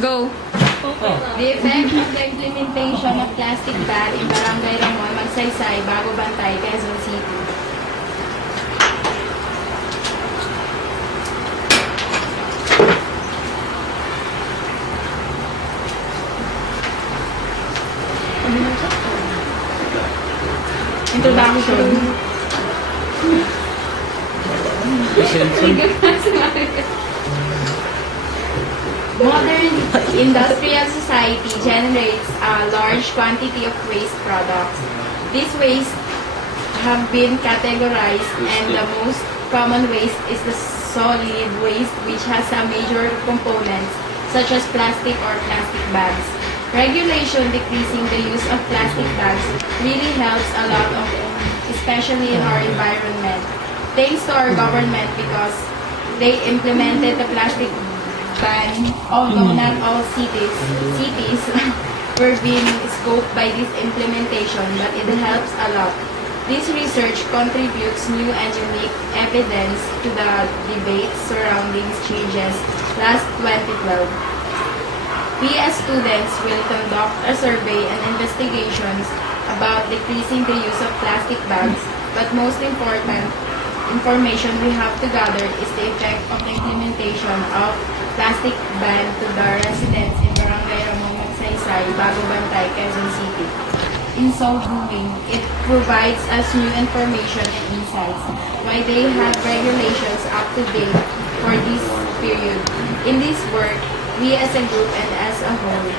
Go. The effect of the implementation of plastic ban in Barangay Ramon, Magsaysay, Bago Bantay, Quezon City. Introduction. Modern industrial society generates a large quantity of waste products. These waste have been categorized, and the most common waste is the solid waste, which has a major components such as plastic or plastic bags. Regulation decreasing the use of plastic bags really helps a lot of, especially in our environment. Thanks to our government because they implemented the plastic ban, although not all cities were being scoped by this implementation, but it helps a lot. This research contributes new and unique evidence to the debate surrounding changes last 2012. We as students will conduct a survey and investigations about decreasing the use of plastic bags, but most important information we have to gather is the effect of the implementation of plastic ban to the residents in Barangay Ramon, Magsaysay, Bago Bantay, Quezon City. In so doing, it provides us new information and insights, why they have regulations up to date for this period. In this work, we as a group and as a whole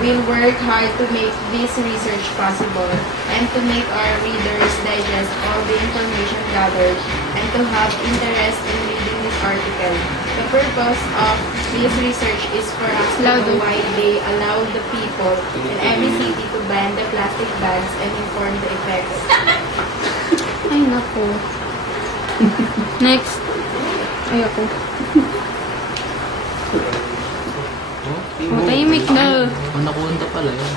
will work hard to make this research possible and to make our readers digest all the information gathered and to have interest in reading this article. The purpose of this research is for us to know why they allow the people in every city to ban the plastic bags and inform the effects. Ay, naku. Next. Ayoko. Tahimik na. Nakunta pala yun.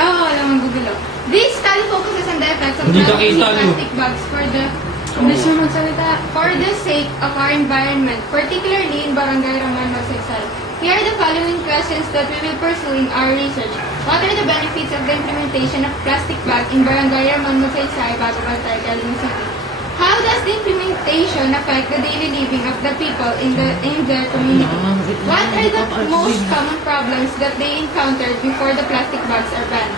Alam mo, Google. This study focuses on the effects of Hindi not using nakita, no? plastic bags for the sake of our environment, particularly in Barangay Ramon, Magsaysay. Here are the following questions that we will pursue in our research. What are the benefits of the implementation of plastic bags in Barangay Ramon, Magsaysay, Bago Bantay, Quezon City? How does the implementation affect the daily living of the people in their community? What are the most common problems that they encountered before the plastic bags are banned?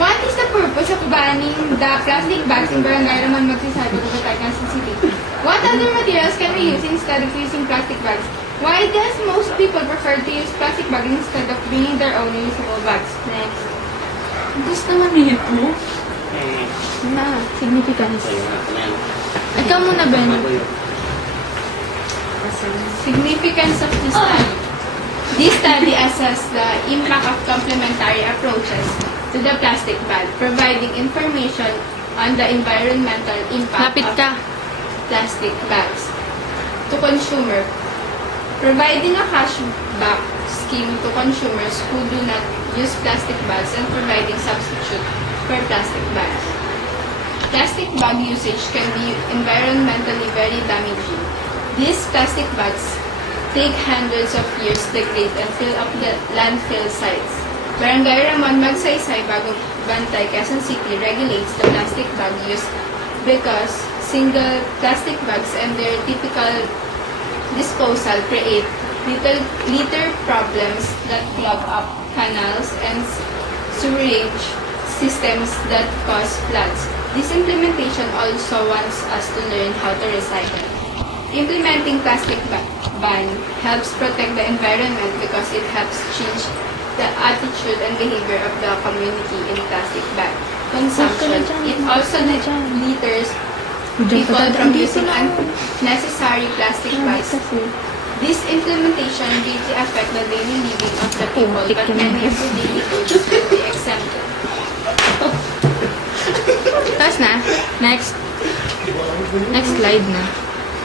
What is the purpose of banning the plastic bags in Barangay Ramon, Magsaysay, Bago Bantay, Quezon City? What other materials can we use instead of using plastic bags? Why does most people prefer to use plastic bags instead of bringing their own reusable bags? Next. Gusto naman nito. Na, significance. Ikaw muna, Ben. Significance of this study. This study assesses the impact of complementary approaches to the plastic bag, providing information on the environmental impact Lapit of ka. plastic bags to consumer, providing a cashback scheme to consumers who do not use plastic bags and providing substitute for plastic bags. Plastic bag usage can be environmentally very damaging. These plastic bags take hundreds of years to degrade and fill up the landfill sites. Barangay Ramon, Magsaysay, Bago Bantay, Quezon City regulates the plastic bag use because single plastic bags and their typical disposal create litter problems that clog up canals and sewerage systems that cause floods. This implementation also wants us to learn how to recycle. Implementing plastic ban helps protect the environment because it helps change the attitude and behavior of the community in plastic bag consumption. It also deters people from using unnecessary plastic bags. This implementation greatly affects the daily living of the people, but many of the daily goods will be exempted. Tapos na. Next. Next slide na.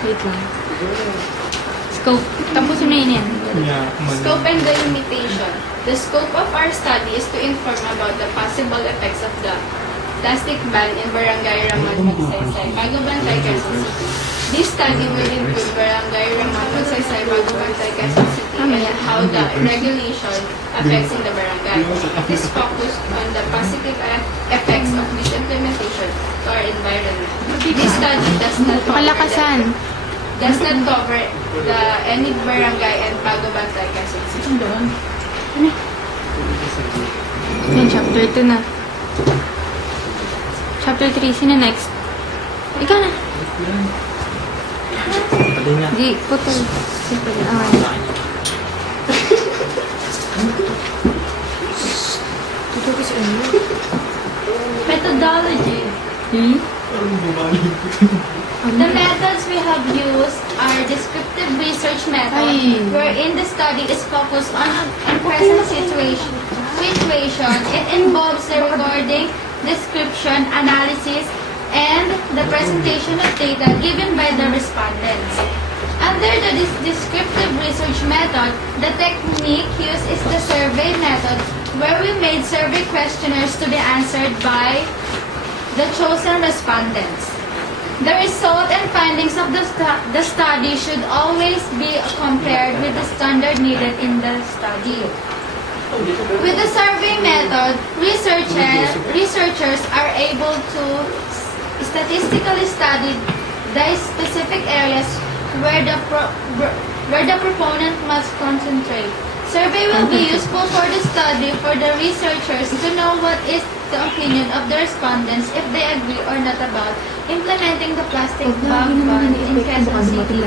Wait lang. Scope. Tapusin mo yun yan. Scope and the limitation. The scope of our study is to inform about the possible effects of the plastic ban in Barangay Ramon, Magsaysay, Bago Bantay, Quezon City. This study will include barangay remote Saysay Bagubantay, Quezon City, and how the regulation affects in the barangay. It is focused on the positive effects of this implementation to our environment. This study does not cover any barangay and Bagubantay, Quezon City. Yan, chapter 2 na. Chapter 3, sino next? Ikaw na. Di, putol. Simple. Okay. Methodology. The methods we have used are descriptive research method, wherein the study is focused on a present situation. It involves the recording, description, analysis, and the presentation of data given by the respondents. Under the descriptive research method, the technique used is the survey method, where we made survey questionnaires to be answered by the chosen respondents. The result and findings of the study should always be compared with the standard needed in the study. With the survey method, researchers are able to statistically study the specific areas where the proponent must concentrate. Survey will be useful for the study for the researchers to know what is the opinion of the respondents if they agree or not about implementing the plastic bag ban in Quezon City.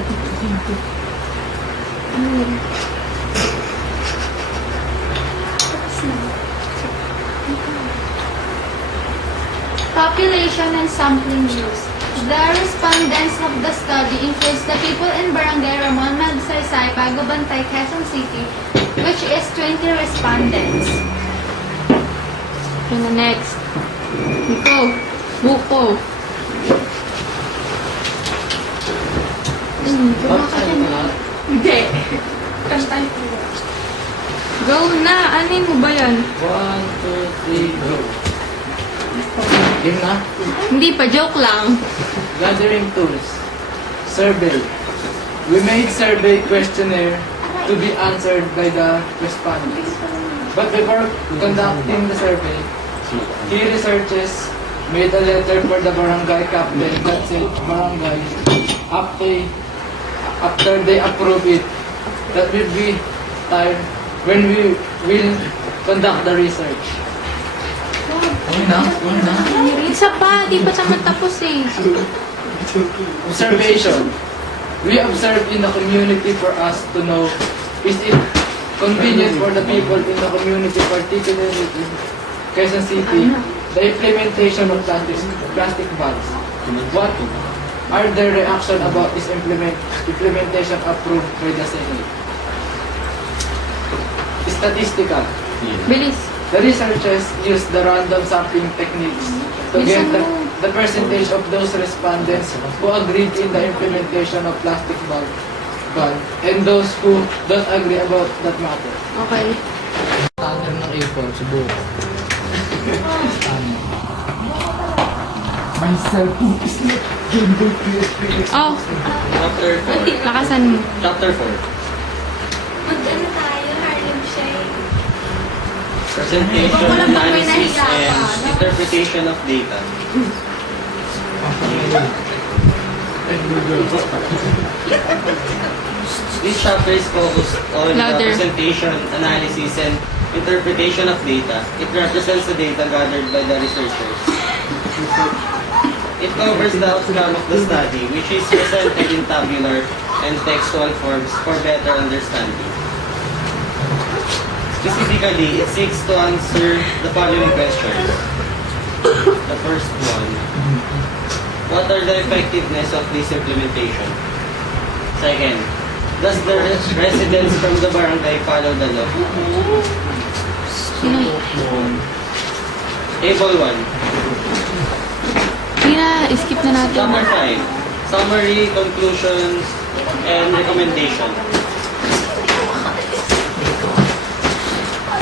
Population and sampling use. The respondents of the study includes the people in Barangay Ramon Magsaysay, Bagubantay, Quezon City, which is 20 respondents. Okay na, next. Ikaw. Buko. Hindi. Kantay ko. Go na! Anin mo ba yan? 1, 2, 3, go. Game na? Hindi pa, joke lang. Gathering tools. Survey. We made survey questionnaire to be answered by the respondents. But before conducting the survey, key researchers made a letter for the barangay captain that said barangay after they approve it. That will be time when we will conduct the research. Isa pa, di pa naman tapos eh. Observation. We observe in the community for us to know, is it convenient for the people in the community, particularly in Quezon City, the implementation of plastic bags? What are their reaction about this implementation approved by the Senate? Statistical. Bilis. The researchers used the random sampling techniques to get the percentage of those respondents who agreed in the implementation of plastic bag ban and those who don't agree about that matter. Okay. Tangan ng A4, subukan. My cellphone is not Game Boy PSP. Oh, Chapter 4. lakasan mo. Chapter 4. Mag-ano tayo, Harlem Shake? Presentation, analysis, and interpretation of data. This chapter is focused on Louder. the presentation, analysis, and interpretation of data. It represents the data gathered by the researchers. It covers the outcome of the study, which is presented in tabular and textual forms for better understanding. Specifically, it seeks to answer the following questions. The first one, what are the effectiveness of this implementation? Second, does the residents from the barangay follow the law? Sino? Table 1. Hindi na, skip na natin. Chapter 5, summary, conclusions, and recommendation.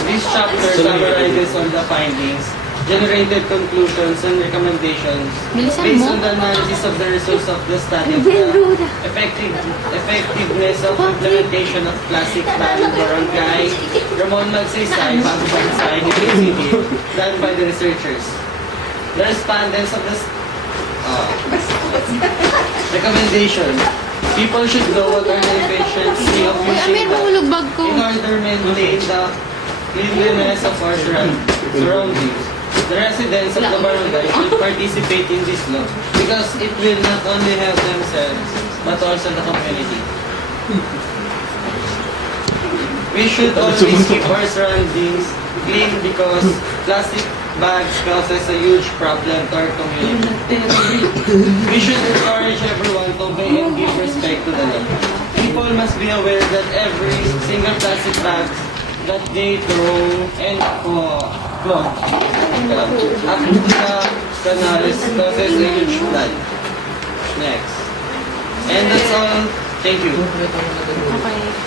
This chapter summarizes all the findings generated conclusions and recommendations Bilisan based mo. on the analysis of the results of the study of the effectiveness of implementation of plastic ban in barangay, Ramon Magsaysay, Pagbansay, Nueva City, done by the researchers. The respondents of this recommendation. People should know what are the efficiency of Uy, Amir, using mahulog bag ko. in order to maintain the cleanliness of our surroundings. The residents of the barangay should participate in this law because it will not only help themselves but also the community. We should always keep our surroundings clean because plastic bags causes a huge problem to our community. We should encourage everyone to obey and give respect to the law. People must be aware that every single plastic bag that they throw and clog up to the canals causes a huge flood. Next. And that's all. Thank you. Okay.